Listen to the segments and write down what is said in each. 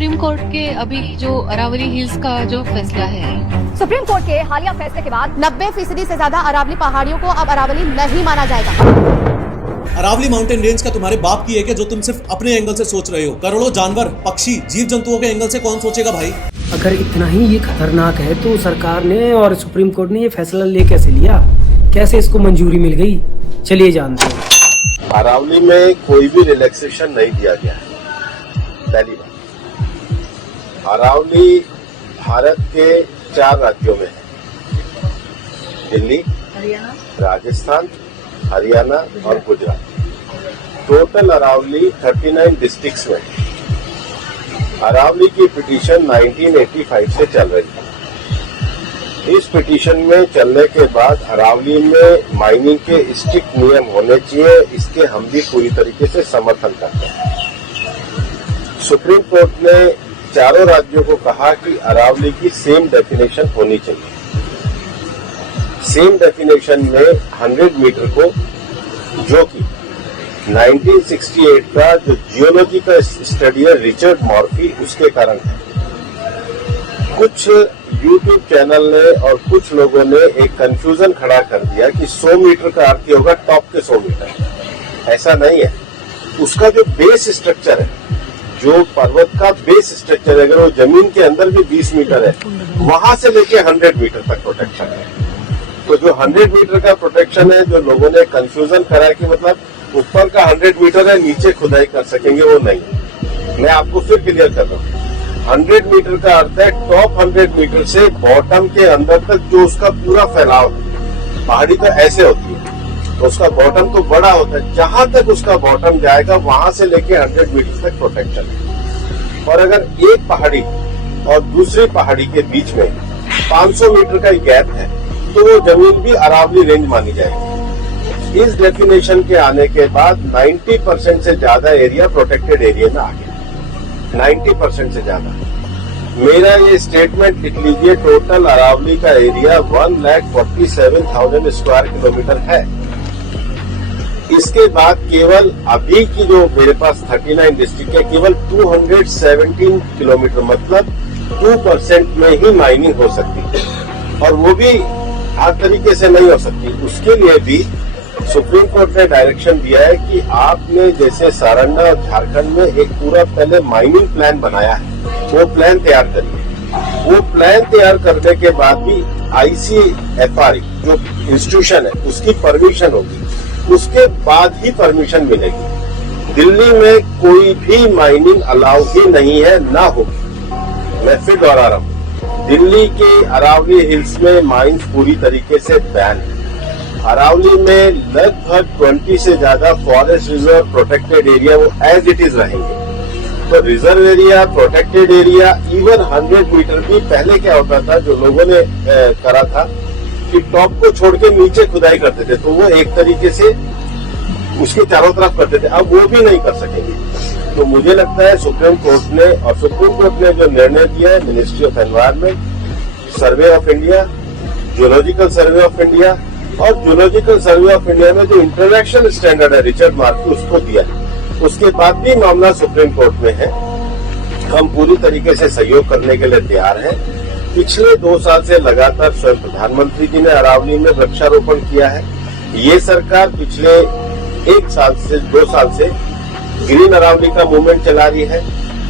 Supreme court के अभी जो अरावली हिल्स का जो फैसला है, सुप्रीम कोर्ट के हालिया फैसले के बाद 90% से ज्यादा अरावली पहाड़ियों को अब अरावली नहीं माना जाएगा। अरावली माउंटेन रेंज का तुम्हारे बाप की है कि जो तुम सिर्फ अपने एंगल से सोच रहे हो। करोड़ों जानवर, पक्षी, जीव जंतुओं के एंगल से कौन सोचेगा भाई? अगर इतना ही ये खतरनाक है तो सरकार ने और सुप्रीम कोर्ट ने ये फैसला ले कैसे लिया, कैसे इसको मंजूरी मिल गई, चलिए जानते हैं। अरावली में कोई भी रिलैक्सेशन नहीं दिया गया है। पहली बात, अरावली भारत के 4 राज्यों में है, दिल्ली, राजस्थान, हरियाणा और गुजरात। टोटल अरावली 39 डिस्ट्रिक्ट्स में है। अरावली की पिटीशन 1985 से चल रही है। इस पिटीशन में चलने के बाद अरावली में माइनिंग के स्ट्रिक्ट नियम होने चाहिए, इसके हम भी पूरी तरीके से समर्थन करते हैं। सुप्रीम कोर्ट ने चारों राज्यों को कहा कि अरावली की सेम डेफिनेशन होनी चाहिए। सेम डेफिनेशन में 100 मीटर को, जो कि 1968 का जो जियोलॉजी का स्टडी है रिचर्ड मॉर्फी, उसके कारण है। कुछ यूट्यूब चैनल ने और कुछ लोगों ने एक कंफ्यूजन खड़ा कर दिया कि 100 मीटर का अर्थ होगा टॉप के 100 मीटर। ऐसा नहीं है। उसका जो बेस स्ट्रक्चर है, जो पर्वत का बेस स्ट्रक्चर है, अगर वो जमीन के अंदर भी 20 मीटर है, वहां से लेके 100 मीटर तक प्रोटेक्शन है। तो जो 100 मीटर का प्रोटेक्शन है, जो लोगों ने कंफ्यूजन करा कि मतलब ऊपर का 100 मीटर है, नीचे खुदाई कर सकेंगे, वो नहीं। मैं आपको फिर क्लियर कर रहा हूँ। 100 मीटर का अर्थ है टॉप 100 मीटर से बॉटम के अंदर तक जो उसका पूरा फैलाव है। पहाड़ी तो ऐसे होती है, तो उसका बॉटम तो बड़ा होता है, जहां तक उसका बॉटम जाएगा वहां से लेके 100 मीटर तक प्रोटेक्शन है। और अगर एक पहाड़ी और दूसरी पहाड़ी के बीच में 500 मीटर का गैप है, तो वो जमीन भी अरावली रेंज मानी जाएगी। इस डेफिनेशन के आने के बाद 90% से ज्यादा एरिया प्रोटेक्टेड एरिया में आ गया। 90% से ज्यादा। मेरा ये स्टेटमेंट लिख लीजिए, टोटल अरावली का एरिया 1,47,000 स्क्वायर किलोमीटर है। इसके बाद केवल अभी की जो मेरे पास 39 डिस्ट्रिक्ट है, केवल 217 किलोमीटर, मतलब 2% में ही माइनिंग हो सकती है, और वो भी हर तरीके से नहीं हो सकती। उसके लिए भी सुप्रीम कोर्ट ने डायरेक्शन दिया है कि आपने जैसे सारंडा और झारखंड में एक पूरा पहले माइनिंग प्लान बनाया है, वो प्लान तैयार करिए। वो प्लान तैयार करने के बाद भी ICFR जो इंस्टीट्यूशन है, उसकी परमिशन होगी, उसके बाद ही परमिशन मिलेगी। दिल्ली में कोई भी माइनिंग अलाउ ही नहीं है, ना होगी। मैं फिर दोहरा रहा हूँ, दिल्ली के अरावली हिल्स में माइंस पूरी तरीके से बैन है। अरावली में लगभग 20 से ज्यादा फॉरेस्ट रिजर्व, प्रोटेक्टेड एरिया वो एज इट इज रहेंगे। तो reserve area, protected area, even 100 metre भी पहले क्या होता था, जो लोगों ने करा था कि टॉप को छोड़ के नीचे खुदाई करते थे, तो वो एक तरीके से उसके चारों तरफ करते थे। अब वो भी नहीं कर सकेंगे। तो मुझे लगता है सुप्रीम कोर्ट ने, और सुप्रीम कोर्ट ने जो निर्णय दिया है, ministry of environment, survey of India, geological survey of India, और जियोलॉजिकल सर्वे ऑफ इंडिया में जो इंटरनेशनल स्टैंडर्ड है रिचर्ड मार्फी, उसको दिया है। उसके बाद भी मामला सुप्रीम कोर्ट में है। हम पूरी तरीके से सहयोग करने के लिए तैयार हैं। पिछले 2 साल से लगातार स्वयं प्रधानमंत्री जी ने अरावली में वृक्षारोपण किया है। ये सरकार पिछले 2 साल से ग्रीन अरावली का मूवमेंट चला रही है।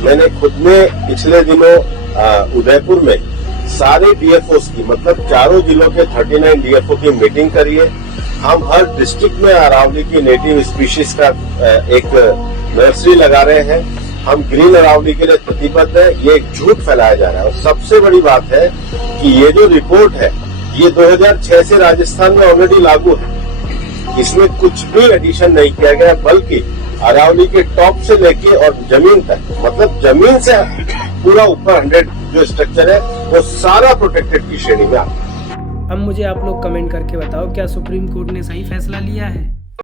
मैंने खुद में पिछले दिनों उदयपुर में सारे DFOs की, मतलब चारों जिलों के 39 DFO की मीटिंग करी है। हम हर डिस्ट्रिक्ट में अरावली की नेटिव स्पीशीज का एक नर्सरी लगा रहे हैं। हम ग्रीन अरावली के लिए प्रतिबद्ध है। ये एक झूठ फैलाया जा रहा है। और सबसे बड़ी बात है कि ये जो रिपोर्ट है, ये 2006 से राजस्थान में ऑलरेडी लागू है। इसमें कुछ भी एडिशन नहीं किया गया, बल्कि अरावली के टॉप से लेके और जमीन तक, मतलब जमीन से पूरा ऊपर 100 जो स्ट्रक्चर है, वो सारा प्रोटेक्टेड की श्रेणी में आता है। अब मुझे आप लोग कमेंट करके बताओ, क्या सुप्रीम कोर्ट ने सही फैसला लिया है?